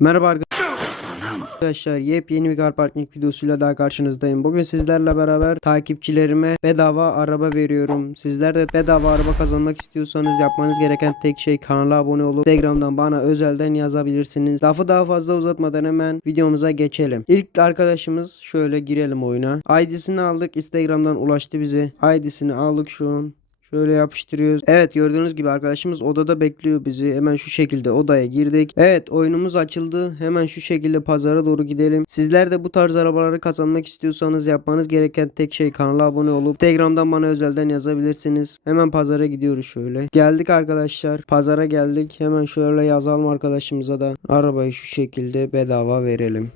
Merhaba arkadaşlar. Yepyeni bir car parking videosuyla daha karşınızdayım. Bugün sizlerle beraber takipçilerime bedava araba veriyorum. Sizler de bedava araba kazanmak istiyorsanız yapmanız gereken tek şey kanala abone olup Instagram'dan bana özelden yazabilirsiniz. Lafı daha fazla uzatmadan hemen videomuza geçelim. İlk arkadaşımız şöyle girelim oyuna. ID'sini aldık. Instagram'dan ulaştı bize. ID'sini aldık şu an. Şöyle yapıştırıyoruz. Evet gördüğünüz gibi arkadaşımız odada bekliyor bizi. Hemen şu şekilde odaya girdik. Evet oyunumuz açıldı. Hemen şu şekilde pazara doğru gidelim. Sizler de bu tarz arabaları kazanmak istiyorsanız yapmanız gereken tek şey kanala abone olup Telegram'dan bana özelden yazabilirsiniz. Hemen pazara gidiyoruz şöyle. Geldik arkadaşlar. Pazara geldik. Hemen şöyle yazalım arkadaşımıza da arabayı şu şekilde bedava verelim.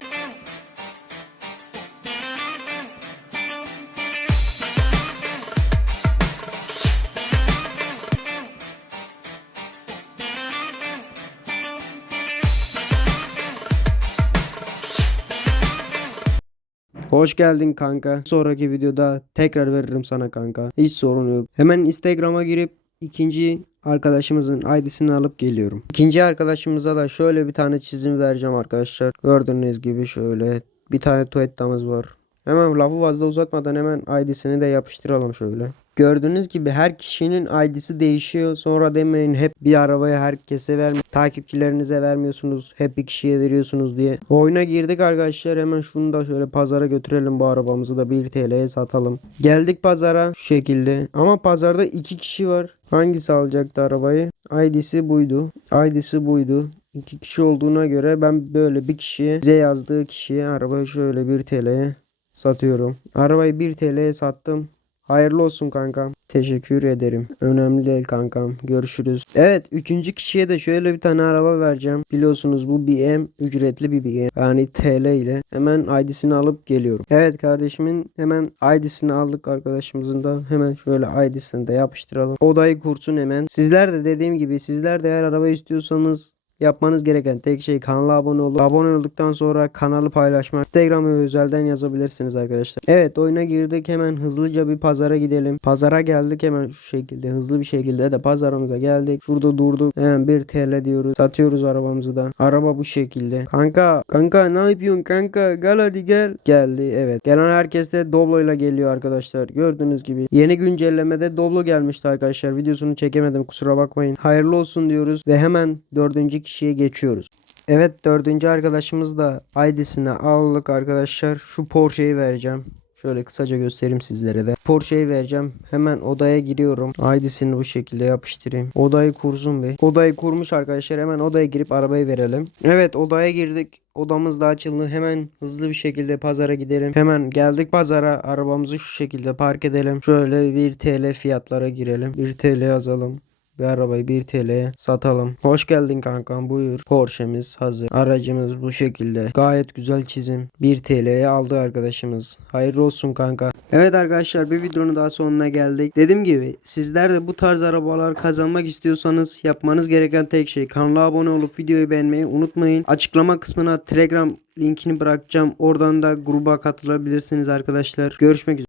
Hoş geldin kanka. Sonraki videoda tekrar veririm sana kanka. Hiç sorun yok. Hemen Instagram'a girip ikinci arkadaşımızın ID'sini alıp geliyorum. İkinci arkadaşımıza da şöyle bir tane çizim vereceğim arkadaşlar. Gördüğünüz gibi şöyle bir tane tuettamız var. Hemen lafı fazla uzatmadan hemen ID'sini de yapıştıralım şöyle. Gördüğünüz gibi her kişinin ID'si değişiyor. Sonra demeyin hep bir arabaya herkese verme. Takipçilerinize vermiyorsunuz. Hep bir kişiye veriyorsunuz diye. Oyuna girdik arkadaşlar. Hemen şunu da şöyle pazara götürelim bu arabamızı da 1 TL'ye satalım. Geldik pazara şu şekilde. Ama pazarda 2 kişi var. Hangisi alacaktı arabayı? ID'si buydu. ID'si buydu. İki kişi olduğuna göre ben böyle bir kişiye bize yazdığı kişiye arabayı şöyle 1 TL'ye satıyorum. Arabayı 1 TL'ye sattım. Hayırlı olsun kankam. Teşekkür ederim. Önemli değil kankam. Görüşürüz. Evet üçüncü kişiye de şöyle bir tane araba vereceğim. Biliyorsunuz bu BM ücretli bir BM. Yani TL ile. Hemen ID'sini alıp geliyorum. Evet kardeşimin hemen ID'sini aldık arkadaşımızın da. Hemen şöyle ID'sini de yapıştıralım. Odayı kursun hemen. Sizler de dediğim gibi sizler de eğer araba istiyorsanız Yapmanız gereken tek şey kanala abone olup abone olduktan sonra kanalı paylaşmak. Instagram'a özelden yazabilirsiniz arkadaşlar. Evet oyuna girdik hemen hızlıca bir pazara gidelim. Pazara geldik hemen şu şekilde hızlı bir şekilde de pazarımıza geldik. Şurada durduk. Hemen 1 TL diyoruz. Satıyoruz arabamızı da. Araba bu şekilde. Kanka kanka ne yapıyorsun kanka gel hadi gel. Geldi evet. Gelen herkes de Doblo ile geliyor arkadaşlar. Gördüğünüz gibi. Yeni güncellemede Doblo gelmişti arkadaşlar. Videosunu çekemedim kusura bakmayın. Hayırlı olsun diyoruz ve hemen dördüncü kişiye geçiyoruz. Evet dördüncü arkadaşımız da ID'sini aldık arkadaşlar. Şu Porsche'yi vereceğim. Şöyle kısaca göstereyim sizlere de. Porsche'yi vereceğim. Hemen odaya giriyorum. ID'sini bu şekilde yapıştırayım. Odayı kursun bey. Odayı kurmuş arkadaşlar. Hemen odaya girip arabayı verelim. Evet odaya girdik. Odamız da açıldı. Hemen hızlı bir şekilde pazara gidelim. Hemen geldik pazara. Arabamızı şu şekilde park edelim. Şöyle 1 TL fiyatlara girelim. 1 TL yazalım. Ve arabayı 1 TL'ye satalım. Hoş geldin kankam buyur. Porsche'miz hazır. Aracımız bu şekilde. Gayet güzel çizim. 1 TL'ye aldı arkadaşımız. Hayırlı olsun kanka. Evet arkadaşlar bir videonun daha sonuna geldik. Dediğim gibi sizler de bu tarz arabalar kazanmak istiyorsanız yapmanız gereken tek şey kanala abone olup videoyu beğenmeyi unutmayın. Açıklama kısmına Telegram linkini bırakacağım. Oradan da gruba katılabilirsiniz arkadaşlar. Görüşmek üzere.